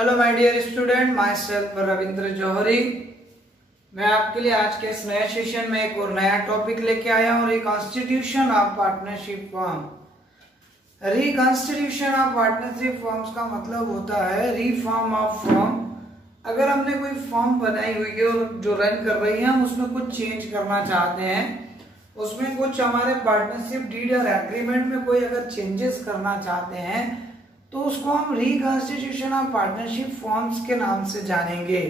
Hello my dear student, myself Ravindra Johri. मैं आपके लिए आज के इस नए सेशन में एक और नया टॉपिक लेके आया हूँ, reconstitution of partnership firm. Reconstitution of partnership firms का मतलब होता है रीफॉर्म ऑफ फर्म। अगर हमने कोई फर्म बनाई हुई है और जो रन कर रही है, हम उसमें कुछ चेंज करना चाहते हैं, उसमें कुछ हमारे पार्टनरशिप डीड और एग्रीमेंट में कोई अगर चेंजेस करना चाहते हैं तो उसको हम रिकॉन्स्टिट्यूशन ऑफ पार्टनरशिप फॉर्म्स के नाम से जानेंगे।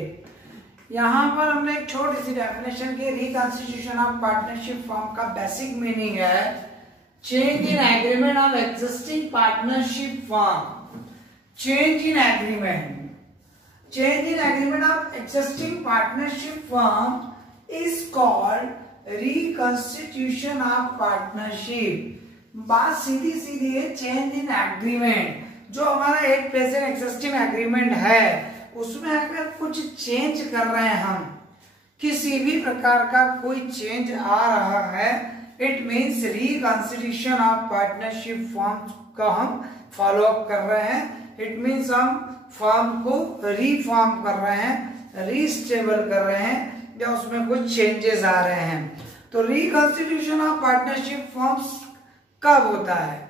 यहाँ पर हमने एक छोटी सी डेफिनेशन की। रिकॉन्स्टिट्यूशन ऑफ पार्टनरशिप फॉर्म का बेसिक मीनिंग है change in agreement of existing partnership form. Change in agreement of existing partnership form is called reconstitution of partnership. बात सीधी सीधी है, चेंज इन एग्रीमेंट, जो हमारा एक प्रेजेंट एग्जिस्टिंग एग्रीमेंट है उसमें अगर कुछ चेंज कर रहे हैं, हम किसी भी प्रकार का कोई चेंज आ रहा है, it means reconstitution of partnership form का हम फॉलो अप कर रहे हैं। इट मींस हम फॉर्म को रिफॉर्म कर रहे हैं, रीस्टेबल कर रहे हैं, या उसमें कुछ चेंजेस आ रहे हैं। तो रिकॉन्स्टिट्यूशन ऑफ पार्टनरशिप फॉर्म्स कब होता है?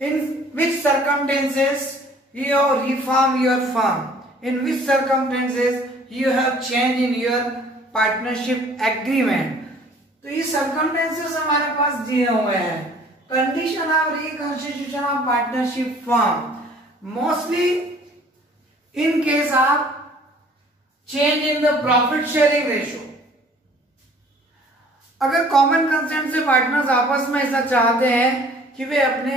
In which circumstances you have reformed your firm? In which circumstances you have changed in your partnership agreement? तो ये circumstances हमारे पास दिए हुए हैं। Condition of reconstitution of partnership firm, mostly in case of change in the profit sharing ratio। अगर common consent से partners आपस में ऐसा चाहते हैं कि वे अपने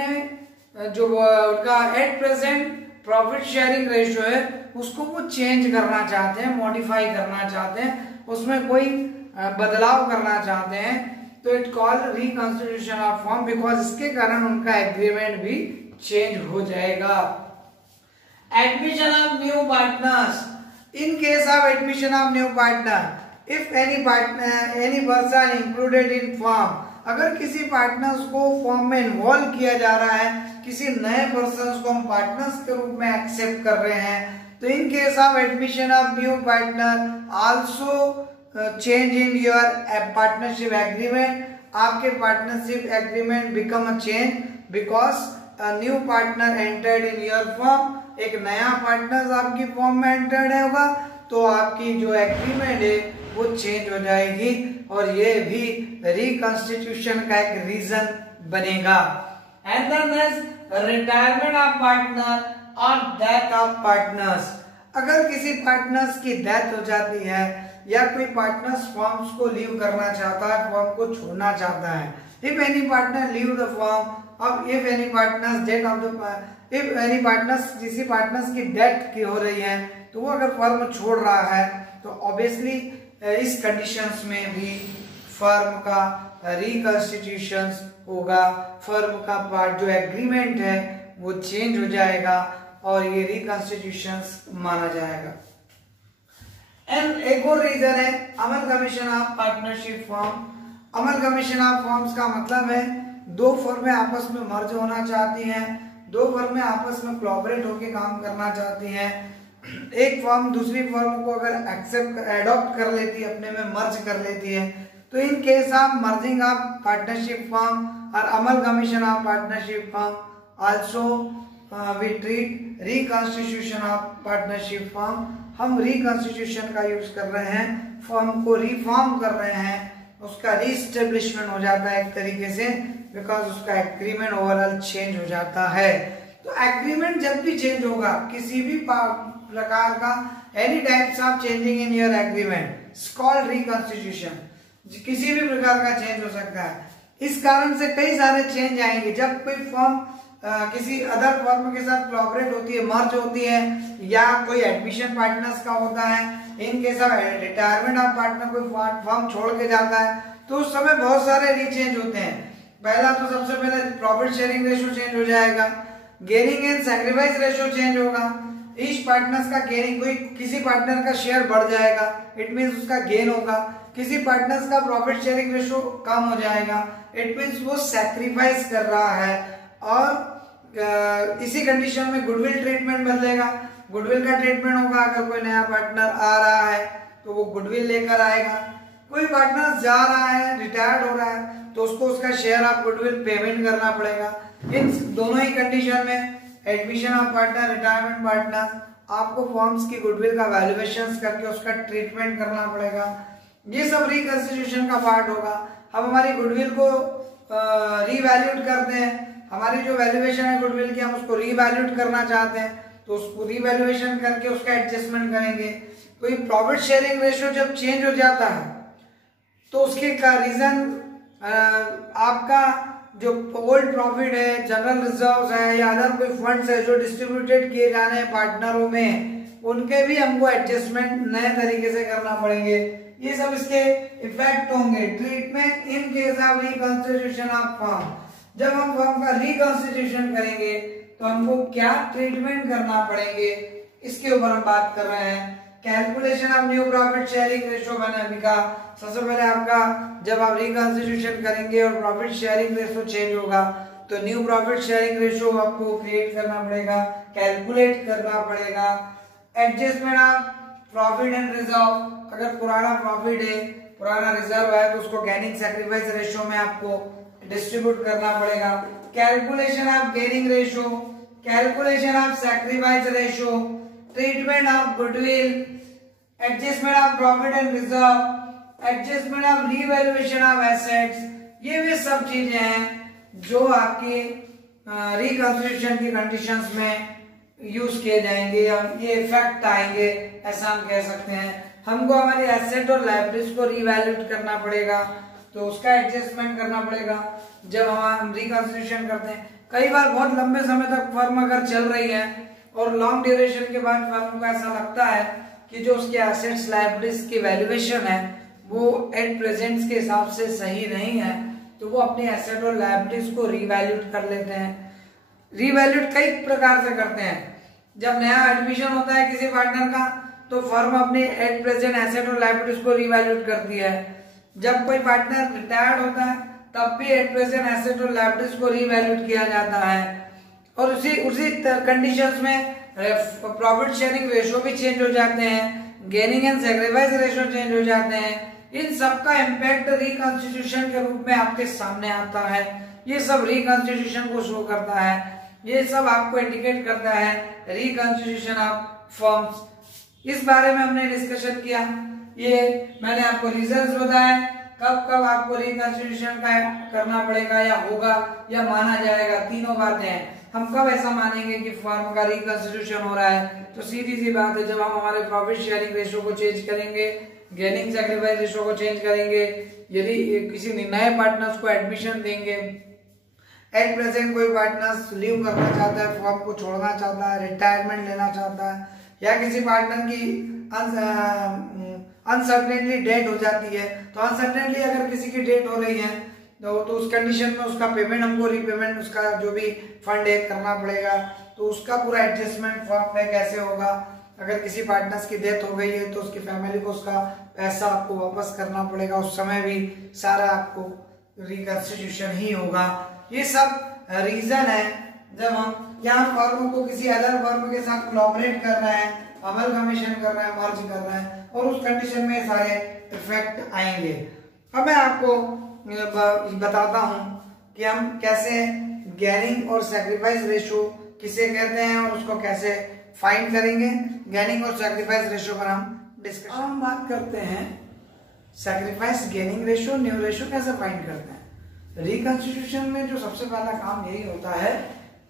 जो उनका at present profit sharing ratio है उसको वो चेंज करना चाहते हैं, मॉडिफाई करना चाहते हैं, उसमें कोई बदलाव करना चाहते हैं, तो it call reconstitution of firm, because इसके कारण उनका एग्रीमेंट भी चेंज हो जाएगा। Admission of new partners, in case of admission of new partner, if any person included in firm, अगर किसी पार्टनर्स को फॉर्म में इन्वॉल्व किया जा रहा है, किसी नए पर्सन को हम पार्टनर्स के रूप में एक्सेप्ट कर रहे हैं, तो in case of admission of new partner also change in your partnership agreement, आपके partnership agreement become a change because a new partner entered in your firm. एक नया पार्टनर आपकी फॉर्म में एंटर्ड होगा तो आपकी जो एग्रीमेंट है वो चेंज हो जाएगी, और ये भी रिकॉन्स्टिट्यूशन का एक रीजन बनेगा। And then retirement of partner और डेथ ऑफ पार्टनर्स, अगर किसी पार्टनर्स की डेथ हो जाती है या कोई पार्टनर्स फर्म्स को लीव करना चाहता है, फर्म को छोड़ना चाहता है, if any partner leave the firm, अब if any partners death of the, if any partners, किसी पार्टनर्स की डेथ की हो रही है तो वो अगर फर्म छोड़ रहा है तो ऑब्वियसली इस कंडीशंस में भी फर्म का रिकॉन्स्टिट्यूशन होगा, फर्म का पार्ट जो एग्रीमेंट है वो चेंज हो जाएगा और ये रिकॉन्स्टिट्यूशन माना जाएगा। एंड एक और रीजन है amalgamation of partnership firm. Amalgamation of firms का मतलब है दो फर्में आपस में मर्ज होना चाहती हैं, दो फर्में आपस में कोलैबोरेट होकर काम करना चाहती हैं। एक फर्म दूसरी फर्म को अगर एक्सेप्ट एडॉप्ट कर लेती है, अपने में मर्ज कर लेती है, तो in case of merging of partnership firm और amalgamation of partnership firm also we treat reconstitution of partnership firm. हम रिकॉन्स्टिट्यूशन का यूज कर रहे हैं, फर्म को रिफॉर्म कर रहे हैं, उसका रीस्टेब्लिशमेंट हो जाता है एक तरीके से, बिकॉज उसका एग्रीमेंट ओवरऑल चेंज हो जाता है। तो एग्रीमेंट जब भी चेंज होगा, किसी भी प्रकार का any types of changing in your agreement called reconstitution, किसी भी प्रकार का चेंज हो सकता है। इस कारण से कई सारे चेंज आएंगे जब कोई फर्म किसी अदर फर्म के साथ कोलैबोरेट होती है, मर्ज होती है, या कोई एडमिशन पार्टनर्स का होता है, इन case of retirement of partner कोई फर्म छोड़ के जाता है, तो उस समय बहुत सारे रीचेंज होते हैं। पहला तो सबसे पहले प्रॉफिट शेयरिंग रेशियो चेंज हो जाएगा, gaining and sacrifice ratio change होगा, ईच पार्टनर्स का गेनिंग, कोई किसी पार्टनर का शेयर बढ़ जाएगा, इट मींस उसका गेन होगा, किसी पार्टनर्स का प्रॉफिट शेयरिंग रेशियो कम हो जाएगा, इट मींस वो सैक्रिफाइस कर रहा है, और इसी कंडीशन में गुडविल ट्रीटमेंट बदलेगा, गुडविल का ट्रीटमेंट होगा। अगर कोई नया पार्टनर आ रहा है तो वो गुडविल लेकर आएगा। कोई पार्टनर जा रहा है, रिटायर्ड हो रहा है, तो उसको उसका शेयर ऑफ गुडविल पेमेंट करना पड़ेगा। इन दोनों ही कंडीशन में, admission of partner, retirement partner, आपको फॉर्म्स की गुडविल का वैल्यूएशन करके उसका ट्रीटमेंट करना पड़ेगा। ये सब रिकंस्टिट्यूशन का पार्ट होगा। हम हमारी गुडविल को रीवैल्यूट करते हैं, हमारी जो वैल्यूएशन है गुडविल की हम उसको रीवैल्यूट करना चाहते हैं, तो उसको रीवैल्यूएशन करके उसका एडजस्टमेंट करेंगे। कोई प्रॉफिट शेयरिंग रेशियो जब चेंज हो जाता है तो उसके का रीजन आपका जो ओल्ड प्रॉफिट है, जनरल रिजर्व्स है या अदर कोई फंड्स है जो डिस्ट्रीब्यूटेड किए जाने हैं पार्टनरों में, उनके भी हमको एडजस्टमेंट नए तरीके से करना पड़ेंगे। ये सब इसके इफेक्ट होंगे। Treatment in case of reconstitution of firm, जब हम फर्म का रिकंस्टिट्यूशन करेंगे तो हमको क्या ट्रीटमेंट करना पड़ेंगे, इसके ऊपर हम बात कर रहे हैं। Calculation of new profit sharing ratio मैंने अभी कहा। सबसे पहले आपका जब आप रिकंस्टिट्यूशन करेंगे और प्रॉफिट शेयरिंग रेशियो चेंज होगा तो न्यू प्रॉफिट शेयरिंग रेशियो आपको क्रिएट करना पड़ेगा, कैलकुलेट करना पड़ेगा। Adjustment of profit and reserve, अगर पुराना प्रॉफिट है, पुराना रिजर्व है, तो उसको गेनिंग सैक्रिफाइस रेशियो में आपको डिस्ट्रीब्यूट करना पड़ेगा। Calculation of gaining ratio, calculation of sacrifice ratio, treatment of goodwill, adjustment of profit and reserve, adjustment of revaluation of assets, ये भी सब चीजें हैं जो आपकी रिकंस्ट्रक्शन की कंडीशंस में यूज किए जाएंगे और ये इफेक्ट आएंगे, ऐसा हम कह सकते हैं। हमको हमारी एसेट और लायबिलिटीज को रिवैल्यूएट करना पड़ेगा, तो उसका एडजस्टमेंट करना पड़ेगा जब हम रिकंस्ट्रक्शन करते हैं। कई बार बहुत लंबे समय तक फर्म अगर चल रही है और लॉन्ग ड्यूरेशन के बाद फर्म को ऐसा लगता है कि जो उसके एसेट्स लायबिलिटीज की वैल्यूएशन है वो एट प्रेजेंट के हिसाब से सही नहीं है, तो वो अपनी एसेट और लायबिलिटीज को रिवैल्यूएट कर लेते हैं। रिवैल्यूएट कई प्रकार से करते हैं। जब नया एडमिशन होता है किसी पार्टनर का तो फर्म अपनी एट प्रेजेंट एसेट और लायबिलिटीज को रिवैल्यूएट करती है। जब कोई पार्टनर रिटायर्ड होता है तब भी एट प्रेजेंट एसेट और लायबिलिटीज को रिवैल्यूएट किया जाता है। और उसी कंडीशंस में प्रॉफिट शेयरिंग रेशियो भी चेंज हो जाते हैं, gaining and sacrifice ratio change हो जाते हैं। इन सब का इम्पैक्ट रिकंस्टिट्यूशन के रूप में आपके सामने आता है। ये सब रिकंस्टिट्यूशन को शो करता है, ये सब आपको इंडिकेट करता है रिकंस्टिट्यूशन ऑफ फर्म्स। इस बारे में हमने डिस्कशन किया। ये मैंने आपको रीजंस बताए कब कब आपको रिकंस्टिट्यूशन का करना पड़ेगा या होगा या माना जाएगा। तीनों बातें हैं। हम कब ऐसा मानेंगे कि फर्म का रिकंस्टिट्यूशन हो रहा है, तो सीधी सी बात है जब हम हमारे प्रॉफिट शेयरिंग रेशियो को चेंज करेंगे, गेनिंग सैक्रिफाइस रेशियो को चेंज करेंगे, यदि किसी नए पार्टनर्स को एडमिशन देंगे, एट प्रेजेंट कोई पार्टनर्स लीव करना चाहता है, फर्म को छोड़ना चाहता है, रिटायरमेंट लेना चाहता है, या किसी पार्टनर की अनसर्टेनली डेट हो जाती है, तो अनसर्टेनली अगर किसी की डेट हो रही है तो उस कंडीशन में उसका पेमेंट, हमको रीपेमेंट उसका जो भी फंड है करना पड़ेगा। तो उसका पूरा एडजस्टमेंट फर्म में कैसे होगा। अगर किसी पार्टनर्स की डेथ हो गई है तो उसकी फैमिली को उसका पैसा आपको वापस करना पड़ेगा, उस समय भी सारा आपको रिकंस्टिट्यूशन ही होगा। ये सब रीजन है जब हम यहाँ फर्म को किसी अदर फर्म के साथ कोलैबोरेट कर रहे हैं, अमलगमेशन कर रहे हैं, मर्ज कर रहे हैं, और उस कंडीशन में सारे इफेक्ट आएंगे। अब मैं आपको बताता हूं कि हम कैसे गेनिंग और सैक्रिफाइस रेशियो किसे कहते हैं और उसको कैसे फाइंड करेंगे। गेनिंग और सैक्रिफाइस रेशियो पर हम डिस्कशन हम बात करते हैं। Sacrifice gaining ratio, new ratio कैसे फाइंड करते हैं। रिकंस्टिट्यूशन में जो सबसे पहला काम यही होता है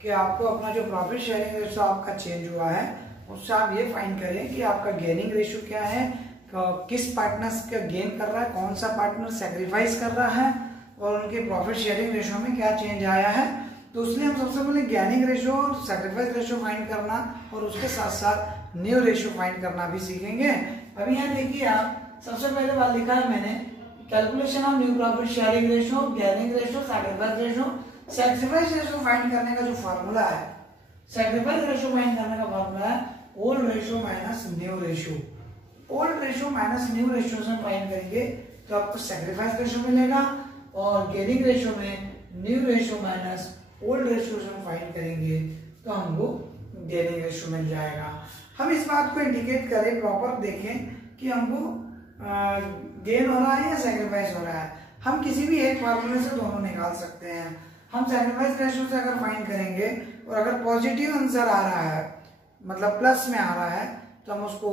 कि आपको अपना जो प्रॉफिट शेयरिंग रेशियो आपका चेंज हुआ है उससे आप ये फाइंड करें कि आपका गेनिंग रेशियो क्या है, किस पार्टनर्स का गेन कर रहा है, कौन सा पार्टनर सैक्रिफाइस कर रहा है, और उनके प्रॉफिट शेयरिंग रेशियो में क्या चेंज आया है। तो इसलिए हम सबसे पहले गेनिंग रेशियो और सैक्रिफाइस रेशियो फाइंड करना और उसके साथ साथ न्यू रेशियो फाइंड करना भी सीखेंगे। अभी यहाँ देखिए आप सबसे पहले बात लिखा है मैंने, calculation of new profit sharing ratio, gaining ratio, sacrifice ratio. Sacrifice ratio find करने का जो फॉर्मूला है, सैक्रिफाइस रेशियो फाइंड करने का फॉर्मूला है old ratio minus new ratio. Old ratio minus new ratio से फाइंड करेंगे तो आपको सैक्रिफाइस रेशियो मिलेगा, और गेनिंग रेशियो में new ratio minus old ratio से फाइंड करेंगे तो हमको गेनिंग रेशियो मिल जाएगा। हम इस बात को इंडिकेट करें, प्रॉपर देखें कि हमको गेन हो रहा है या सैक्रिफाइस हो रहा है। हम किसी भी एक फार्मूले से दोनों निकाल सकते हैं। हम सैक्रिफाइस रेशियो से अगर फाइंड करेंगे और अगर पॉजिटिव आंसर आ रहा है, मतलब प्लस में आ रहा है, तो हम उसको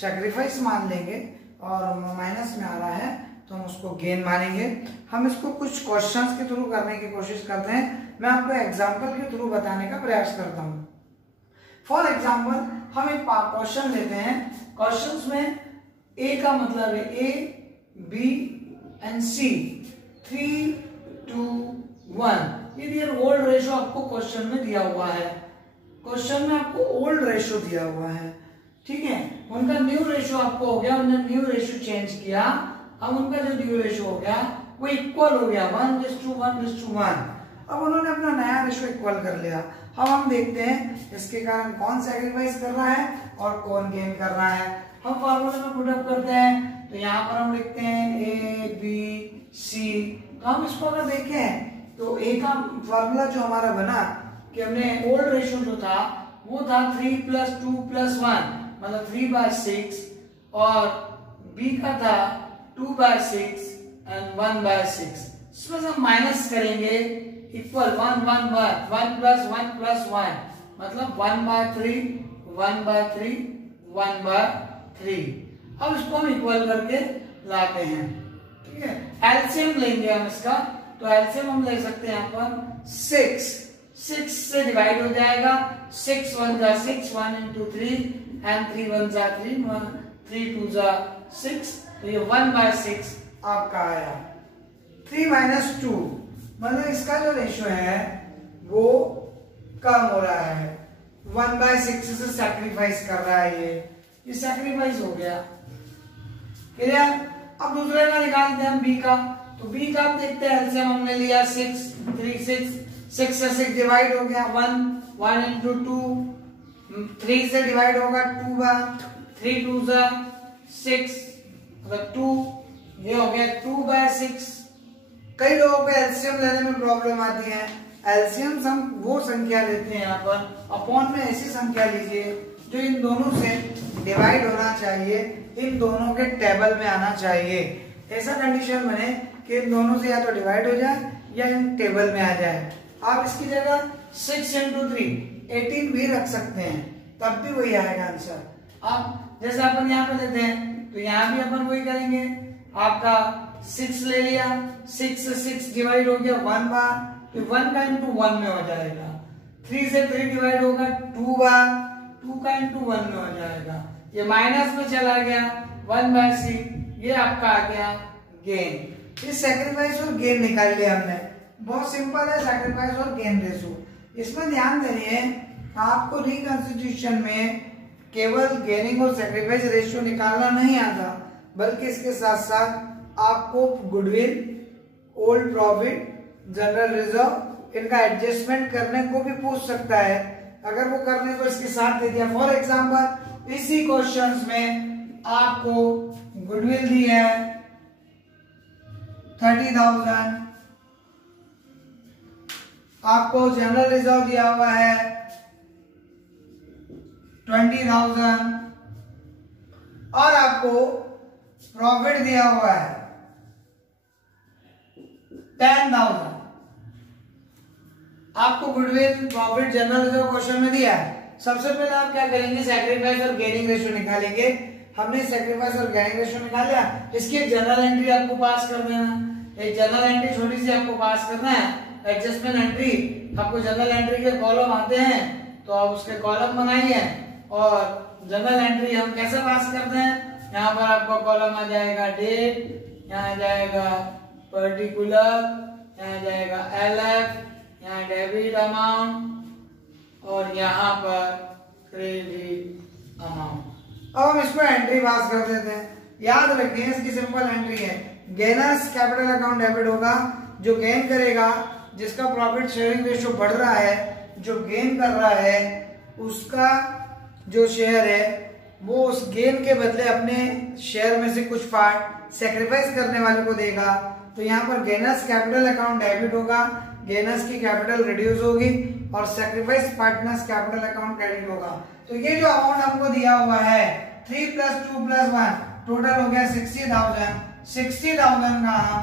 सैक्रिफाइस मान लेंगे, और माइनस में आ रहा है तो हम उसको गेन मानेंगे। हम इसको कुछ क्वेश्चंस के थ्रू करने की कोशिश करते हैं। मैं आपको एग्जांपल के थ्रू बताने का प्रयास करता हूँ। फॉर एग्जांपल हम एक क्वेश्चन लेते हैं। क्वेश्चंस में ए का मतलब है ए, बी एंड सी, 3, 2, 1। ये ओल्ड रेशियो आपको क्वेश्चन में दिया हुआ है। क्वेश्चन में आपको ओल्ड रेशियो दिया हुआ है, ठीक है। उनका न्यू रेशियो आपको हो गया, उन्होंने न्यू रेशियो चेंज किया। अब उनका जो न्यू रेशियो हो गया वो इक्वल हो गया 1:1:1। अब उन्होंने अपना नया रेशियो इक्वल कर लिया। अब हम देखते हैं इसके कारण कौन सैक्रिफाइस कर रहा है और कौन गेन कर रहा है। हम फॉर्मूले में पुट अप करते हैं, तो यहाँ पर हम लिखते हैं ए, बी, सी। तो हम इसको अगर देखें तो ए का फॉर्मूला जो हमारा बना कि हमने ओल्ड रेशियो जो था वो था 3 + 2 + 1, मतलब 3/6, और बी का था 2/6 एंड 1/6। इसमें से हम माइनस करेंगे, इक्वल 1 + 1 मतलब 1/3 1/3 1/3। अब इसको हम इक्वल करके लाते हैं, ठीक है। एलसीएम लेंगे हम इसका, तो एलसीएम हम ले सकते हैं यहाँ पर 6 से डिवाइड हो जाएगा। 6 × 1 = 6, 1 × 3 एंड 3 × 1 = 3, 3 × 2 = 6। तो ये 1/6 आपका आया। 3 - 2 मतलब इसका जो रेशियो है वो कम हो रहा है, 1/6 से सैक्रिफाइस कर रहा है। ये सैक्रिफाइस हो गया, क्लियर। अब दूसरे का निकालते हैं हम बी का। तो बी का आप देखते हैं, एलसीएम हमने लिया 6, 3 6, 6 से 6 डिवाइड हो गया 1, 1 × 2, 3 से डिवाइड होगा 2 बार, 3 × 2 = 6, मतलब 2, ये हो गया 2/6। कई लोगों को एलसीएम लेने में प्रॉब्लम आती है। एलसीएम हम वो संख्या लेते हैं यहाँ पर, अपॉन में ऐसी संख्या लीजिए जो इन दोनों से डिवाइड होना चाहिए, इन दोनों के टेबल में आना चाहिए। ऐसा कंडीशन बने कि इन दोनों से या तो डिवाइड हो जाए या इन टेबल में आ जाए। आप इसकी जगह 6 × 3 18 भी रख सकते हैं, तब भी वही आएगा आंसर। अब जैसे अपन यहाँ पे लेते हैं, तो यहाँ भी अपन वही करेंगे। आपका 6 ले लिया, 6 से 6 डिवाइड हो गया 1 बार, तो 1 का × 1 में हो जाएगा। 3 से 3 डिवाइड होगा 2 बार, 2 का × 1 में हो जाएगा। ये माइनस में चला गया 1/6, ये आपका आ गया गेन। इस सैक्रिफाइस और गेन निकाल लिया हमने। बहुत सिंपल है सैक्रिफाइस और गेन रेशियो। इसमें ध्यान देनी है, आपको रिकंस्टिट्यूशन में केवल गेनिंग और सैक्रिफाइस रेशियो निकालना नहीं आता, बल्कि इसके साथ साथ आपको goodwill, old profit, general reserve, इनका एडजस्टमेंट करने को भी पूछ सकता है। अगर वो करने को इसके साथ दे दिया, फॉर एग्जांपल इसी क्वेश्चंस में आपको गुडविल दी है 30,000, आपको जनरल रिजर्व दिया हुआ है 20,000 और आपको प्रॉफिट दिया हुआ है 10,000। आपको goodwill, profit, general reserve question में दिया है। सबसे पहले आप क्या करेंगे, सैक्रिफाइस और गेनिंग रेशियो निकालेंगे। हमने सैक्रिफाइस और गेनिंग रेशियो निकाल लिया, इसकी एक जनरल एंट्री आपको पास कर देना। एक जनरल एंट्री छोटी सी आपको पास करना है, एडजस्टमेंट एंट्री। आपको जनरल एंट्री के कॉलम आते हैं तो आप उसके कॉलम बनाइए। और जनरल एंट्री हम कैसे पास करते हैं, यहाँ पर आपका कॉलम आ जाएगा डेट, यहाँ आ जाएगा पर्टिकुलर, यहाँ आ जाएगा LF, यहाँ डेबिट अमाउंट और यहाँ पर क्रेडिट अमाउंट। अब हम इसको एंट्री पास कर देते हैं। याद रखिए इसकी सिंपल एंट्री है, गेनर्स कैपिटल अकाउंट डेबिट होगा, जो गेन करेगा, जिसका प्रॉफिट शेयरिंग रेशियो बढ़ रहा है, जो गेन कर रहा है उसका जो शेयर है वो उस गेन के बदले अपने शेयर में से कुछ पार्ट सैक्रिफाइस करने वाले को देगा। तो यहाँ पर गेनर्स कैपिटल अकाउंट डेबिट होगा, गेनर्स की कैपिटल रिड्यूस होगी, और sacrifice partners capital account credit होगा। तो ये जो अमाउंट हमको दिया हुआ है 3 + 2 + 1 टोटल हो गया 60,000। 60,000 का हम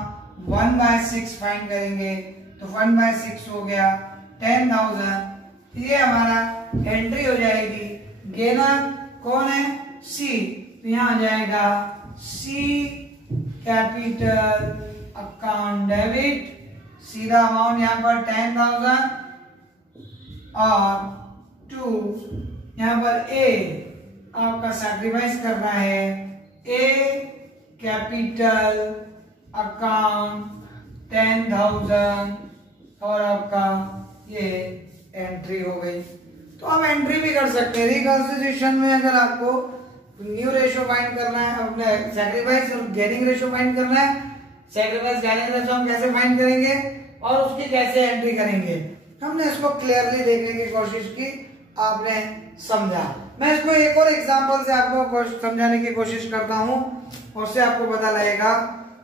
1/6 फाइंड करेंगे तो 1/6 हो गया 10,000। ये हमारा एंट्री हो जाएगी। गेनर कौन है? सी, तो यहाँ आ जाएगा सी कैपिटल अकाउंट डेबिट। सीधा अमाउंट यहाँ पर 10,000 और 2 यहाँ पर ए आपका सैक्रिफाइस करना है ए कैपिटल अकाउंट 10,000 और आपका ये एंट्री हो गई। तो आप एंट्री भी कर सकते हैं रिकंसिलिएशन में। अगर आपको न्यू रेशियो फाइंड करना है, अपने सैक्रिफाइस और गेनिंग रेशियो फाइंड करना है, सैक्रिफाइस गेनिंग रेशियो हम कैसे फाइंड करेंगे और उसकी कैसे एंट्री करेंगे, हमने इसको क्लियरली देखने की कोशिश की, आपने समझा। मैं इसको एक और एग्जांपल से आपको समझाने की कोशिश करता हूं, उससे आपको पता लगेगा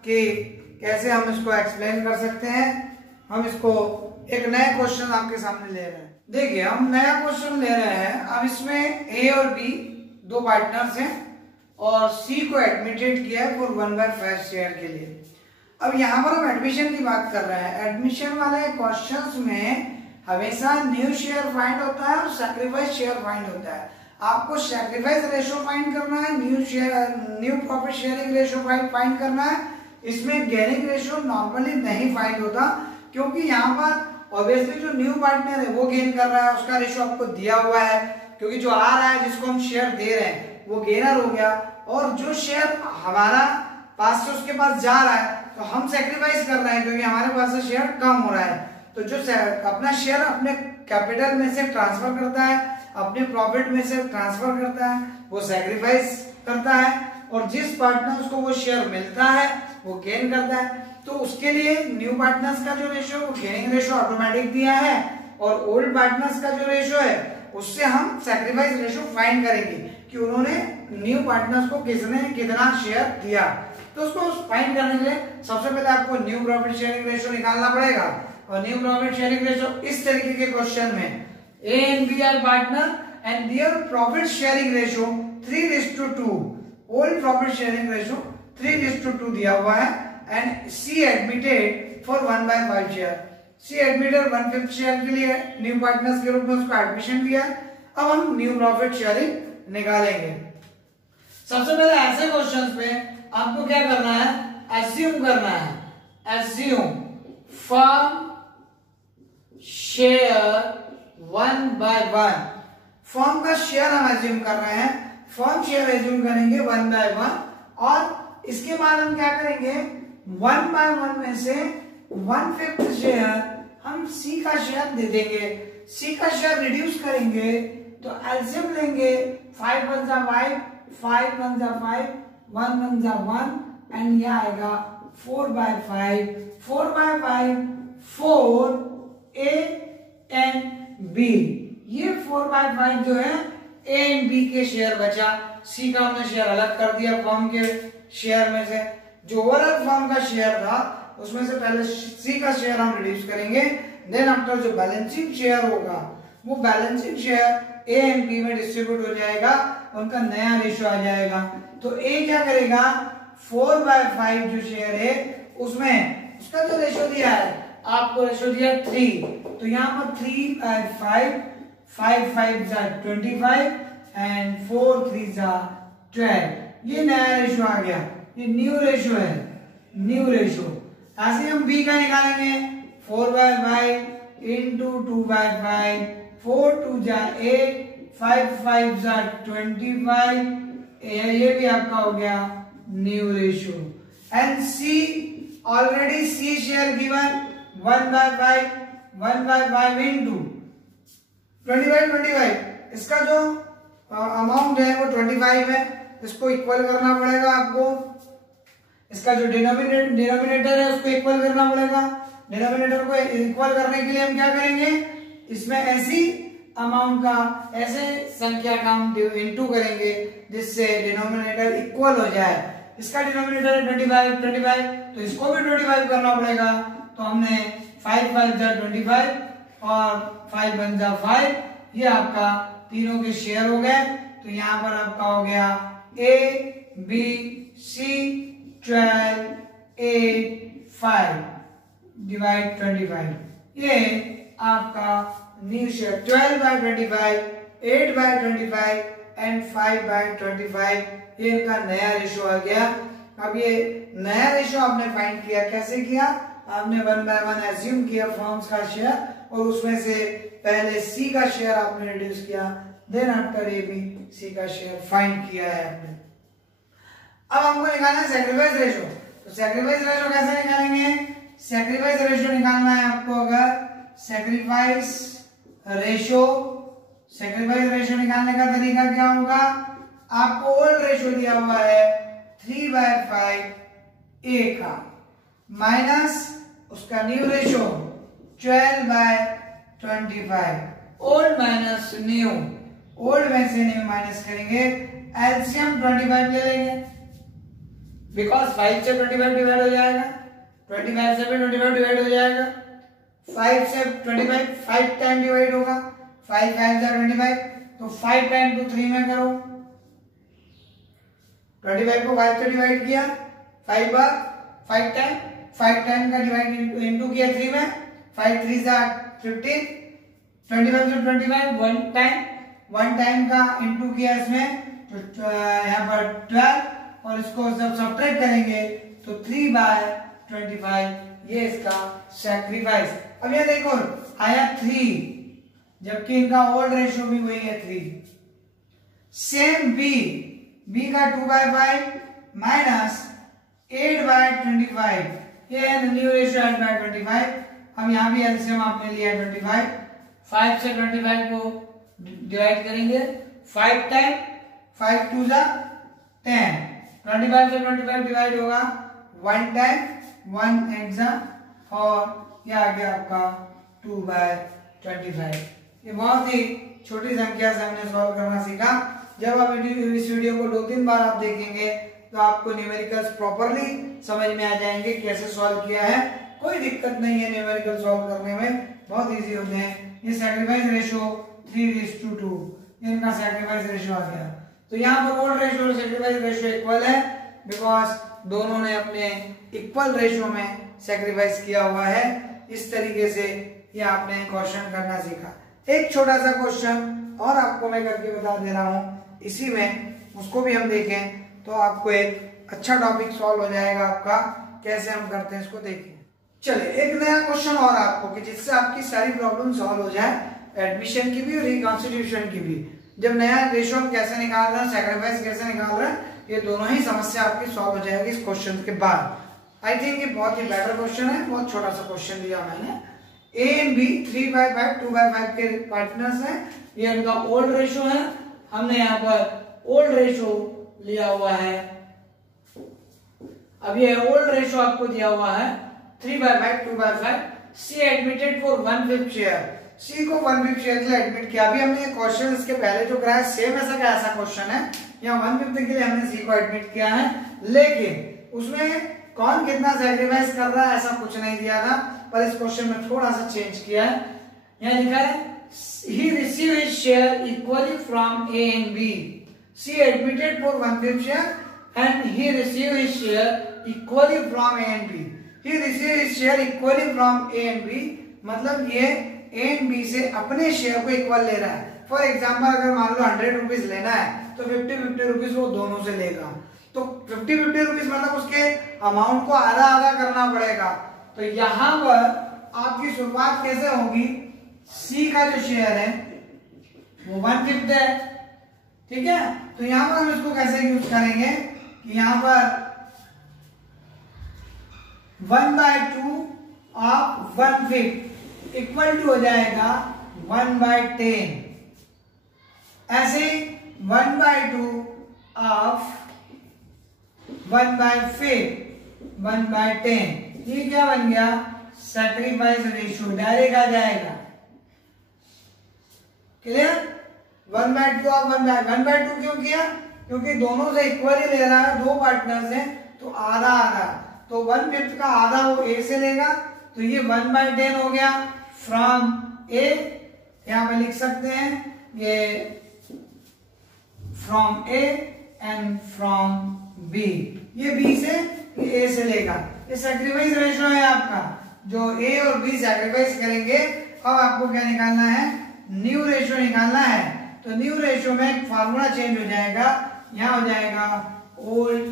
कि कैसे हम इसको एक्सप्लेन कर सकते हैं। हम इसको एक नया क्वेश्चन आपके सामने ले रहे हैं। देखिए हम नया क्वेश्चन ले रहे हैं। अब इसमें ए और बी दो पार्टनर्स हैं और सी को एडमिटेड किया है फॉर 1/5 शेयर के लिए। अब यहाँ पर हम एडमिशन की बात कर रहे हैं। एडमिशन वाले क्वेश्चंस में हमेशा न्यू शेयर फाइंड होता है और सैक्रिफाइस शेयर फाइंड होता है। आपको सैक्रिफाइस रेशियो फाइंड करना है, new profit sharing ratio find करना है। इसमें गेनिंग रेशियो नॉर्मली नहीं फाइंड होता, क्योंकि यहाँ पर ऑब्वियसली जो न्यू पार्टनर है वो गेन कर रहा है, उसका रेशियो आपको दिया हुआ है, क्योंकि जो आ रहा है जिसको हम शेयर दे रहे हैं वो गेनर हो गया, और जो शेयर हमारा पास से उसके पास जा रहा है तो हम सैक्रिफाइस कर रहे हैं क्योंकि हमारे पास से शेयर कम हो रहा है। तो जो अपना शेयर अपने कैपिटल में से ट्रांसफर करता है, अपने प्रॉफिट में से ट्रांसफर करता है, वो सैक्रिफाइस करता है, और जिस पार्टनर को वो शेयर मिलता है वो गेन करता है। तो उसके लिए न्यू पार्टनर्स का जो रेशियो वो गेनिंग रेशियो ऑटोमेटिक दिया है, और ओल्ड पार्टनर्स का जो रेशियो है उससे हम सैक्रिफाइस रेशियो फाइंड करेंगे कि उन्होंने न्यू पार्टनर्स को किसने कितना शेयर दिया। तो उसको फाइंड करने के लिए सबसे पहले आपको न्यू प्रॉफिट शेयरिंग रेशियो निकालना पड़ेगा। और न्यू प्रॉफिट शेयरिंग रेशियो इस तरीके के क्वेश्चन में A and B are partner and their profit sharing ratio 3:2। Old profit sharing ratio 3:2 दिया हुआ है, and C admitted for 1/5 share. C admitted 1/5 share के लिए न्यू पार्टनर्स के रूप में उसको एडमिशन दिया। अब हम न्यू प्रॉफिट शेयरिंग निकालेंगे। सबसे पहले ऐसे क्वेश्चंस में आपको क्या करना है, एज्यूम करना है। Assume firm share 1/1। फर्म का शेयर हम एज्यूम कर रहे हैं, फर्म शेयर एज्यूम करेंगे 1/1, और इसके बाद हम क्या करेंगे 1/1 में से 1/5 शेयर हम सी का शेयर दे देंगे। सी का शेयर रिड्यूस करेंगे तो एलसीएम लेंगे, 5 1 जा 5, 5 1 जा 5, 1 1 जा 1, एंड यह आएगा 4/5। 4/5 4 ए एंड बी। ये 4/5 जो है ए एंड बी के शेयर बचा। सी का हमने शेयर अलग कर दिया फर्म के शेयर में से। जो ओवरऑल फर्म का शेयर था उसमें से पहले सी का शेयर हम रिड्यूस करेंगे, देन आफ्टर जो बैलेंसिंग शेयर होगा वो balancing share A and B में डिस्ट्रीब्यूट हो जाएगा, उनका नया रेशियो आ जाएगा। तो ए क्या करेगा 4/5 जो शेयर है उसमें उसका जो रेशियो दिया है, आपको रेशियो दिया 3, तो यहाँ पर 3/5, 5 5 जा 25 एंड 4 3 जा 12। ये नया रेशियो आ गया, ये न्यू रेशियो है, न्यू रेशियो। ऐसे हम बी का निकालेंगे 4/5 इंटू 2/5, 4 2 जा 8, 5 5 जा 25, ये भी आपका हो गया new ratio. And C already C share given 1/5 into 25, इसका जो अमाउंट है वो 25 है, इसको इक्वल करना पड़ेगा आपको। इसका जो डिनोमिनेटर है उसको इक्वल करना पड़ेगा। डिनोमिनेटर को इक्वल करने के लिए हम क्या करेंगे, इसमें ऐसी अमाउंट का, ऐसे संख्या का हम इंटू करेंगे जिससे डिनोमिनेटर इक्वल हो जाए। इसका डिनोमिनेटर है 25, तो इसको भी 25 करना पड़ेगा। तो हमने 5 5 जा 25 और 5 बन जा 5, ये आपका तीनों के शेयर हो गए। तो यहाँ पर आपका हो गया A B C 12 8 5 डिवाइड 25, ये आपका new share 12 by 25, 8 by 25 and 5 by 25, ये इनका नया रेशो आ गया। अब ये नया रेशो आपने फाइंड किया, कैसे किया? आपने 1 बाय 1 एज्यूम किया फर्म्स का शेयर और उसमें से पहले सी का शेयर आपने रिड्यूस किया, then after A B C का शेयर फाइंड किया है आपने। अब हमको निकालना है सैक्रिफाइस रेशो। तो सैक्रिफाइस रेशो कैसे निकालेंगे? सैक्रिफाइस रेशो निकालना है आपको, अगर सैक्रिफाइस रेशो निकालने का तरीका क्या होगा? आपको ओल्ड रेशो दिया हुआ है 3 बाय 5 ए का, माइनस उसका new ratio 12 by 25, old minus new, old में से न्यू माइनस करेंगे, एलसीएम 25 ले लेंगे, बिकॉज 5 से 25 डिवाइड हो जाएगा, 25 से भी 25 डिवाइड हो जाएगा, 5 से 25 5 टाइम डिवाइड होगा, 5 5 जा 25, तो 5 टाइम टू 3 में करो, 25 को 5 से डिवाइड किया 5 बार, 5 टाइम का डिवाइड इनटू किया 3 में, 5 3 जा 15, 25 से 25 1 टाइम का इनटू किया इसमें, तो यहाँ पर 12 और इसको जब सब्ट्रैक्ट करेंगे तो 3 बाय 25, ये इसका सैक्रिफाइस। अब ये देखो आया 3, जबकि इनका ओल्ड रेशो भी वही है 3। सेम बी का 2 बाय 5 माइनस 8 बाय 25, ये है न्यू रेशो 8 बाय 25। अब यहाँ भी एलसीएम आपने लिया 25, 5 से 25 को डिवाइड करेंगे, 5 टाइम 5 2 जा 10, 25 से 25 डिवाइड होगा 1 टाइम, 1 8 जा, और ये आ गया आपका 2 बाय 25। ये बहुत ही छोटी संख्या से हमने सॉल्व करना सीखा। जब आप इस वीडियो को 2-3 बार आप देखेंगे तो आपको न्यूमेरिकल्स प्रॉपरली समझ में आ जाएंगे कैसे सॉल्व किया है। कोई दिक्कत नहीं है न्यूमेरिकल सॉल्व करने में, बहुत इजी होते हैं। ये सैक्रिफाइस रेशो 3:2, इनका सैक्रिफाइस रेशो आ गया। तो यहाँ पर ओल्ड रेशो और सैक्रिफाइस रेशो इक्वल है, बिकॉज दोनों ने अपने इक्वल रेशो में सैक्रिफाइस किया हुआ है। इस तरीके से ये आपने क्वेश्चन करना सीखा। एक छोटा सा क्वेश्चन और आपको मैं करके बता दे रहा हूँ, इसी में उसको भी हम देखें तो आपको एक अच्छा टॉपिक सॉल्व हो जाएगा आपका। कैसे हम करते हैं इसको देखिए। चलिए एक नया क्वेश्चन और आपको, कि जिससे आपकी सारी प्रॉब्लम सॉल्व हो जाए, एडमिशन की भी और रिकॉन्स्टिट्यूशन की भी। जब नया रेशो हम कैसे निकाल रहे हैं, सैक्रिफाइस कैसे निकाल रहे हैं, ये दोनों ही समस्या आपकी सॉल्व हो जाएगी इस क्वेश्चन के बाद। आई थिंक ये बहुत ही बेटर क्वेश्चन है, बहुत छोटा सा क्वेश्चन दिया मैंने। A and B 3 by 5 2 by 5 के पार्टनर्स हैं, ये इनका ओल्ड रेशो है। हमने यहाँ पर ओल्ड रेशो लिया हुआ है। अब ये ओल्ड रेशो आपको दिया हुआ है 3 by 5 2 by 5। C admitted for 1/5 share, C को 1/5 शेयर के लिए एडमिट किया। अभी हमने क्वेश्चन इसके पहले जो कराया सेम ऐसा का ऐसा क्वेश्चन है, यहाँ 1/5 के लिए हमने सी को एडमिट किया है, लेकिन उसमें कौन कितना सैक्रिफाइस कर रहा है ऐसा कुछ नहीं दिया था, पर इस क्वेश्चन में थोड़ा सा चेंज किया है। यहाँ लिखा है he received his share equally from A and B. C admitted for 1/5 share and he received his share equally from A and B. He received his share equally from A and B, मतलब ये A and B से अपने share को equal ले रहा है। For example अगर मान लो 100 रुपीज लेना है तो 50-50 रुपीज वो दोनों से लेगा। तो 50-50 रुपीज मतलब उसके अमाउंट को आधा आधा करना पड़ेगा। तो यहाँ पर आपकी शुरुआत कैसे होगी, सी का जो शेयर है वो 1/5 है, ठीक है। तो यहाँ पर हम इसको कैसे यूज करेंगे कि यहाँ पर 1/2 ऑफ 1/5 इक्वल टू हो जाएगा 1/10। ऐसे 1/2 ऑफ 1/5 1/10, ये क्या बन गया, सैक्रिफाइस रेशियो डायरेक्ट आ जाएगा। क्लियर। 1/2 ऑफ 1/2 क्यों किया, क्योंकि दोनों से इक्वल ही ले रहा है, दो पार्टनर्स हैं तो आधा आधा, तो 1/5 का आधा वो ए से लेगा, तो ये 1/10 हो गया फ्रॉम ए, यहाँ पे लिख सकते हैं ये from A and from B, ये बी से ये ए से लेगा। ये सैक्रिफाइस रेशियो है आपका, जो ए और बी सैक्रिफाइस करेंगे। अब आपको क्या निकालना है, न्यू रेशियो निकालना है। तो न्यू रेशियो में एक फार्मूला चेंज हो जाएगा, यहाँ हो जाएगा ओल्ड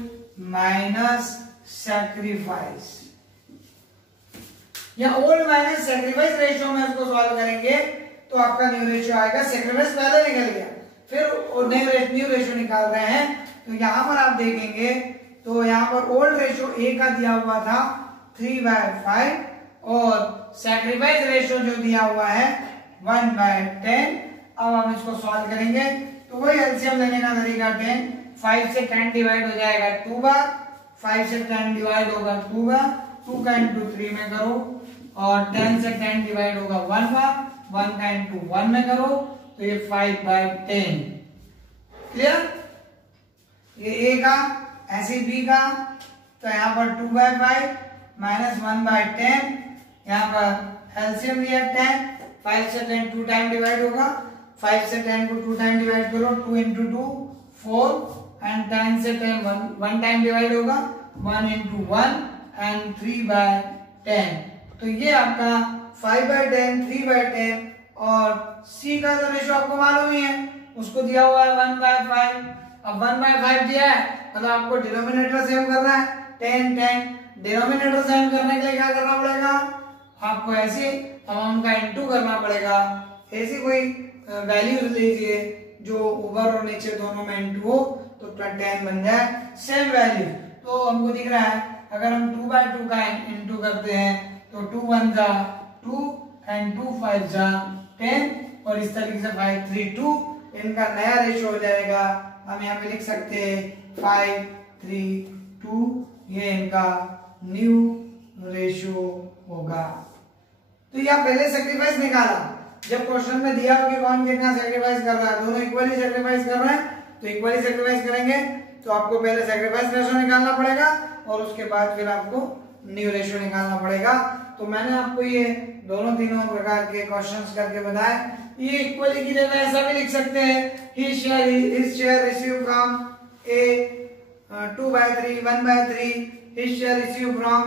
माइनस सैक्रिफाइस, या ओल्ड माइनस सैक्रिफाइस रेशियो में इसको सॉल्व करेंगे तो आपका न्यू रेशियो आएगा। सैक्रिफाइस पहले निकल गया, फिर न्यू रेशियो निकाल रहे हैं। तो यहां पर आप देखेंगे तो यहाँ पर ओल्ड रेशियो ए का दिया हुआ था 3/5 और सैक्रिफाइस रेशियो जो दिया हुआ है 1/10। अब हम इसको सॉल्व करेंगे तो वही एलसीएम लेने का तरीका 10, 5 से 10 डिवाइड हो जाएगा 2 बार, 5 से 10 डिवाइड होगा 2 बार, 2 का इंटू 3 में करो, और 10 से 10 डिवाइड होगा 1 बार, 1 का इंटू 1 में करो, तो ये 5/10। क्लियर? ये ए का, ऐसे बी का, तो यहाँ पर 2/5 माइनस 1/10, यहाँ पर एलसीएम लिया 10, 5 से 10 2 टाइम डिवाइड होगा, 5 से 10 को 2 टाइम डिवाइड करो, 2 इंटू 2 4, एंड 10 से 10 1 टाइम डिवाइड होगा, 1 इंटू 1 एंड 3/10। तो ये आपका 5/10, 3/10, और सी का जो रेशियो आपको मालूम ही है, उसको दिया हुआ है 1/5। अब 1/5 दिया है, मतलब आपको डिनोमिनेटर सेम करना है, 10 10। डिनोमिनेटर सेम करने के लिए क्या करना पड़ेगा, आपको ऐसे अमाउंट का इंटू करना पड़ेगा। ऐसी कोई वैल्यू लीजिए जो ऊपर और नीचे दोनों में इंटू हो, तो 10 बन जाए सेम वैल्यू। तो हमको दिख रहा है अगर हम 2/2 का इंटू करते हैं तो 2 1 जा 2 एंड 2 5 जा 10, और इस तरीके से 5 3 2 इनका नया रेशियो हो जाएगा। हम यहाँ पे लिख सकते हैं 5 3 2, ये इनका न्यू रेशियो होगा। तो यह पहले सैक्रिफाइस निकाला, जब क्वेश्चन में दिया हो कि कौन कितना सैक्रिफाइस कर रहा है, दोनों इक्वली सैक्रिफाइस कर रहे हैं, तो इक्वली सैक्रिफाइस करेंगे तो आपको पहले सैक्रिफाइस रेशियो निकालना पड़ेगा और उसके बाद फिर आपको न्यू रेशियो निकालना पड़ेगा। तो मैंने आपको ये दोनों तीनों प्रकार के क्वेश्चंस करके बताए। ये इक्वली की जगह ऐसा भी लिख सकते हैं, his share received from A 2/3, 1/3, his share received from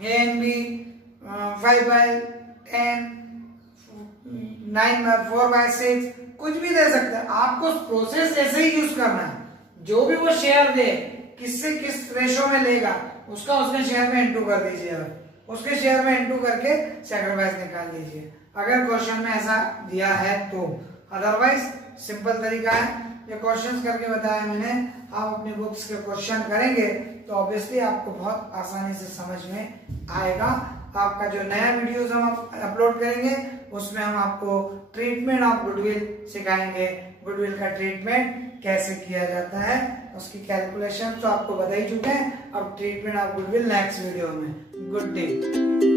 A and B 5/10, 4/6, कुछ भी दे सकते हैं। आपको प्रोसेस ऐसे ही यूज करना है, जो भी वो शेयर दे किससे किस रेशो में लेगा उसका उसके शेयर में इंटू कर दीजिए, उसके शेयर में इंटू करके सैक्रिफाइस निकाल लीजिए अगर क्वेश्चन में ऐसा दिया है तो। अदरवाइज सिंपल तरीका है, ये क्वेश्चंस करके बताया मैंने। आप अपनी बुक्स के क्वेश्चन करेंगे तो ऑब्वियसली आपको बहुत आसानी से समझ में आएगा। आपका जो नया वीडियोस हम अपलोड करेंगे उसमें हम आपको ट्रीटमेंट ऑफ गुडविल सिखाएंगे। गुडविल का ट्रीटमेंट कैसे किया जाता है, उसकी कैलकुलेशन तो आपको बता ही चुके हैं। अब treatment of goodwill next video में। Good day.